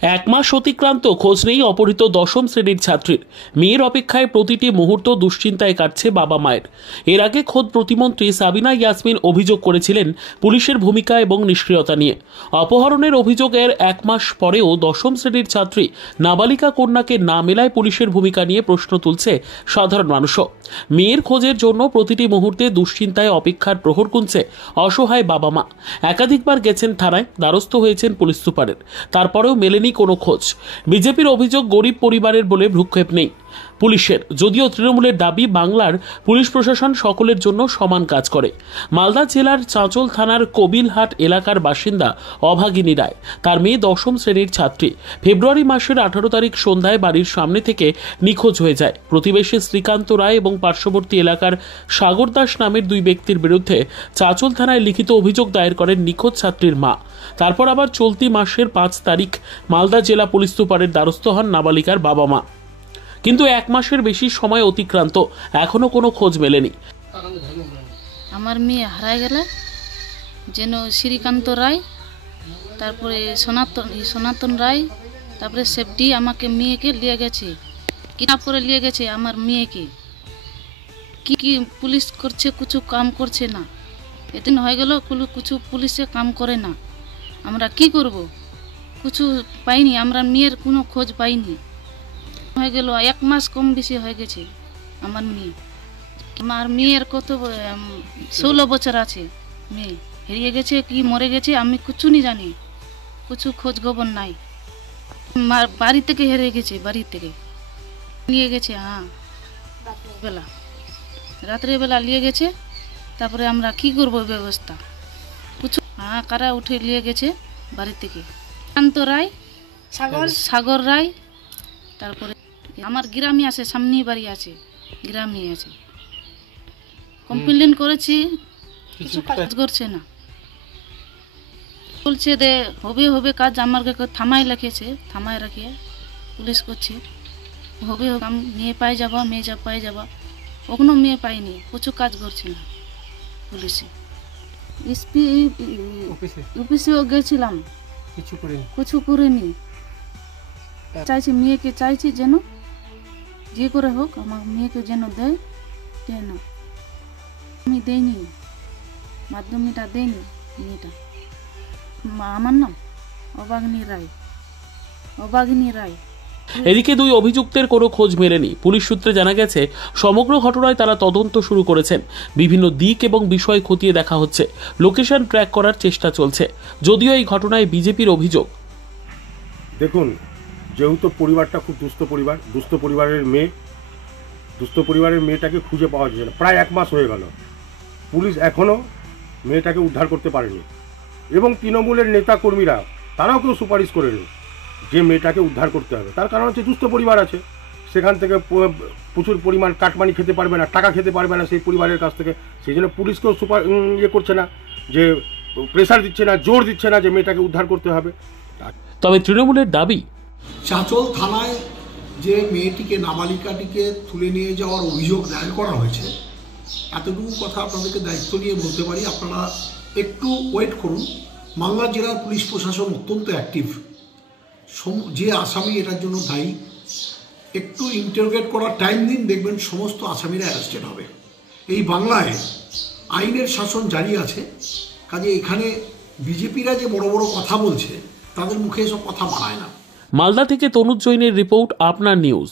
এক মাস অতিক্রান্ত, খোঁজ নেই অপহৃত দশম শ্রেণীর ছাত্রীর। মেয়ের অপেক্ষায় প্রতিটি মুহূর্ত দুশ্চিন্তায় কাটছে বাবা মায়ের। এর আগে খোদ প্রতিমন্ত্রী সাবিনা ইয়াসমিন অভিযোগ করেছিলেন পুলিশের ভূমিকা এবং নিষ্ক্রিয়তা নিয়ে। অপহরণের অভিযোগের এক মাস পরেও দশম শ্রেণীর ছাত্রী নাবালিকা কন্যাকে না মেলায় পুলিশের ভূমিকা নিয়ে প্রশ্ন তুলছে সাধারণ মানুষও। মেয়ের খোঁজের জন্য প্রতিটি মুহূর্তে দুশ্চিন্তায় অপেক্ষার প্রহর গুনছে অসহায় বাবা মা। একাধিকবার গেছেন থানায়, দ্বারস্থ হয়েছেন পুলিশ সুপারের, তারপরেও মেলেনি কোনো খোঁজ। বিজেপির অভিযোগ, গরিব পরিবারের বলে ভ্রুক্ষেপ নেই পুলিশের, যদিও তৃণমূলের দাবি বাংলার পুলিশ প্রশাসন সকলের জন্য সমান কাজ করে। মালদা জেলার চাঁচল থানার কবিলহাট এলাকার বাসিন্দা অভাগিনী রায়, তার মেয়ে দশম শ্রেণীর ছাত্রী, ফেব্রুয়ারি মাসের 18 তারিখ সন্ধ্যায় বাড়ির সামনে থেকে নিখোঁজ হয়ে যায়। প্রতিবেশী শ্রীকান্ত রায় এবং পার্শ্ববর্তী এলাকার সাগর দাস নামের দুই ব্যক্তির বিরুদ্ধে চাঁচল থানায় লিখিত অভিযোগ দায়ের করেন নিখোঁজ ছাত্রীর মা। তারপর আবার চলতি মাসের 5 তারিখ মালদা জেলা পুলিশ সুপারের দ্বারস্থ হন নাবালিকার বাবা মা। কিন্তু এক মাসের বেশি সময় অতিক্রান্ত, এখনো কোনো খোঁজ মেলেনি। আমার মেয়ে হারায় গেলে যেন শ্রীকান্ত রায়, তারপরে সনাতন রায়, তারপরে সেফটি আমাকে মেয়েকে নিয়ে গেছে, কিডন্যাপ করে নিয়ে গেছে আমার মেয়েকে। কি কি পুলিশ করছে, কিছু কাম করছে না। এদিন হয়ে গেল কিছু পুলিশে কাম করে না। আমরা কি করব? কিছু পাইনি, আমরা মেয়ের কোনো খোঁজ পাইনি। হয়ে গেল এক মাস কম বেশি হয়ে গেছে। আমার মেয়ের কত 16 বছর আছে। মেয়ে হারিয়ে গেছে কি মরে গেছে আমি কিছু নি জানি, কিছু খোঁজ খবর নাই। বাড়ি থেকে হেরে গেছে, বাড়ি থেকে নিয়ে গেছে। হ্যাঁ, রাত্রেবেলা নিয়ে গেছে। তারপরে আমরা কি করবো ব্যবস্থা কিছু? হ্যাঁ, কারা উঠে নিয়ে গেছে বাড়ি থেকে। শান্ত রায়, সাগর রায়, তারপরে আমার গ্রামে আছে, সামনে বাড়ি আছে, গ্রামে আছে। কমপ্লেন করেছি, কিছু কাজ করছে না। বলছে দে হবে কাজ, আমার থামায় রেখেছে, থামায় রাখিয়ে পুলিশ করছে হবে আমি মেয়ে পাই যাবা, পাই যাবা। ওখানে মেয়ে পাইনি, কিছু কাজ করছে না পুলিশে। অফিসেও গেছিলাম, কিছু করিনি। চাইছি মেয়েকে, চাইছি যেন যে করে হোক আমার মেয়েকে যেন দেয়, যেন আমি দেয়নি, মাধ্যমিকটা দেয়নি মেয়েটা। আমার নাম অভাগিনী রায়। এদিকে দুই অভিযুক্তের কোনো খোঁজ মেলেনি। পুলিশ সূত্রে জানা গেছে, সমগ্র ঘটনায় তারা তদন্ত শুরু করেছেন। বিভিন্ন দিক এবং বিষয় খতিয়ে দেখা হচ্ছে, লোকেশন ট্র্যাক করার চেষ্টা চলছে। যদিও এই ঘটনায় বিজেপির অভিযোগ, দেখুন, যেহেতু পরিবারটা খুব দুস্থ পরিবারের মেয়েটাকে খুঁজে পাওয়া যাচ্ছে না। প্রায় এক মাস হয়ে গেল, পুলিশ এখনও মেয়েটাকে উদ্ধার করতে পারেনি এবং তৃণমূলের নেতা কর্মীরা তারাও কেউ সুপারিশ করেনি যে মেয়েটাকে উদ্ধার করতে হবে। তার কারণ হচ্ছে দুস্থ পরিবার আছে, সেখান থেকে প্রচুর পরিমাণ কাটমানি খেতে পারবে না, টাকা খেতে পারবে না সেই পরিবারের কাছ থেকে। সেই জন্য পুলিশকেও করছে না, যে প্রেশার দিচ্ছে না, জোর দিচ্ছে না যে মেয়েটাকে উদ্ধার করতে হবে। তবে তৃণমূলের দাবি, চাঁচল থানায় যে মেয়েটিকে, নাবালিকাটিকে তুলে নিয়ে যাওয়ার অভিযোগ দায়ের করা হয়েছে, এতটুকু কথা আপনাদেরকে দায়িত্ব নিয়ে বলতে পারি, আপনারা একটু ওয়েট করুন। মালদা জেলার পুলিশ প্রশাসন অত্যন্ত অ্যাক্টিভ। যে আসামি এটার জন্য দায়ী, একটু ইন্টারোগেট করার টাইম দিন, দেখবেন সমস্ত আসামিরা অ্যারেস্টেড হবে। এই বাংলায় আইনের শাসন জারি আছে, কাজে এখানে বিজেপিরা যে বড় বড় কথা বলছে তাদের মুখে এসব কথা মানায় না। মালদা থেকে তনুজ জৈনের রিপোর্ট, আপনার নিউজ।